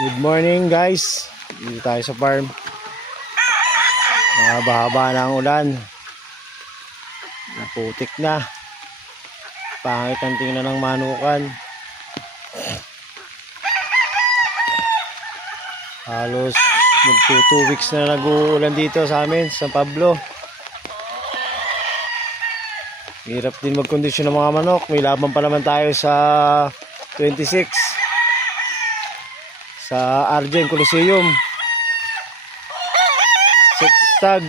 Good morning guys. Dito tayo sa farm. Mahaba-haba na ang ulan. Naputik na. Pangit ang tingnan ng manukan. Halos magto 2 weeks na nag-uulan dito sa amin, San Pablo. Hirap din magkondisyon ng mga manok. May laban pa naman tayo sa 26 sa Argent Coliseum. 6 stag.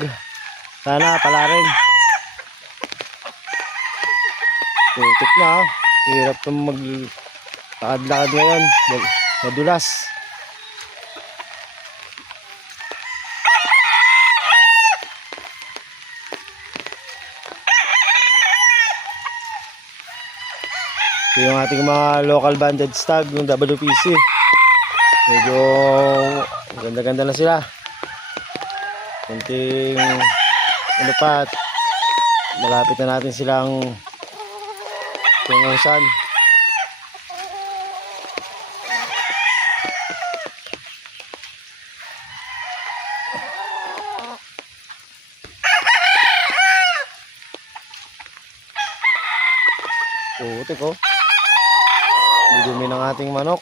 Sana pala rin. Putik na. Hirap na maglakad-lakad ngayon. Madulas. Ito yung ating mga local banded stag ng WPC. Medyo ganda-ganda na sila. Kunting ano pa, malapit na natin silang tungusan. Putik ko. Dumi ng ating manok.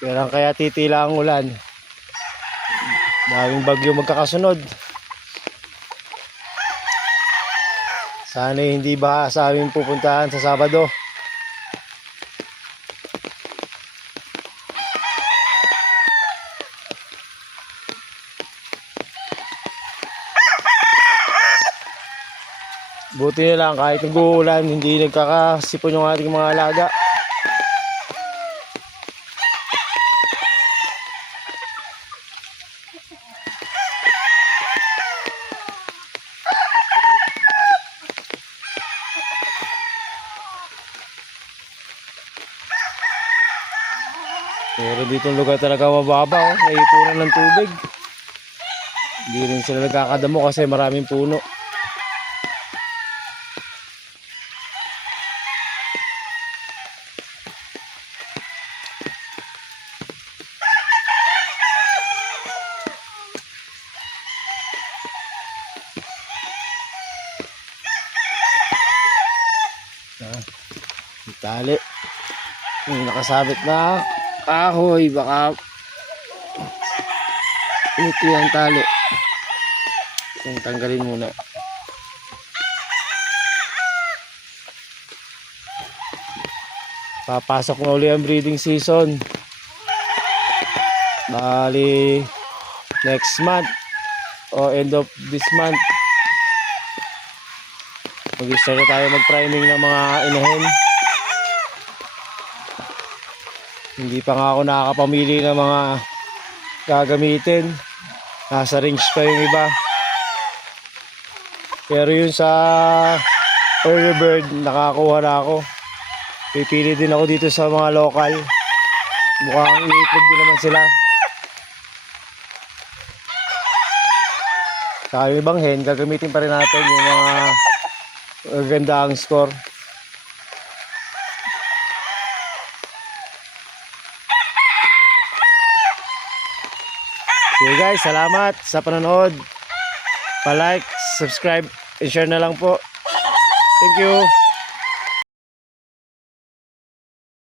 Kailan kaya titila ang ulan? Daming bagyo magkakasunod. Sana hindi ba sa amin pupuntahan sa Sabado. Buti na lang kahit nag-uulan, hindi nagkakasipon yung ating mga alaga. Pero dito lugar talaga mababa, oh. May ipunan ng tubig. Hindi rin sila nagkakadamo kasi maraming puno. Tali. Yung nakasabit na kahoy, baka ito yung tali. Yung tanggalin muna. Papasok na uli ang breeding season. Bali next month o end of this month mag-start na tayo mag-priming ng mga inahin. Hindi pa nga ako nakakapamili ng mga gagamitin. Nasa range pa yung iba. Pero yun sa early bird, nakakuha na ako. Pipili din ako dito sa mga local. Mukhang iitlog din naman sila. Saka yung ibang hen, gagamitin pa rin natin yung mga gandang score. Okay guys, salamat sa panonood. Pa-like, subscribe, and share na lang po. Thank you.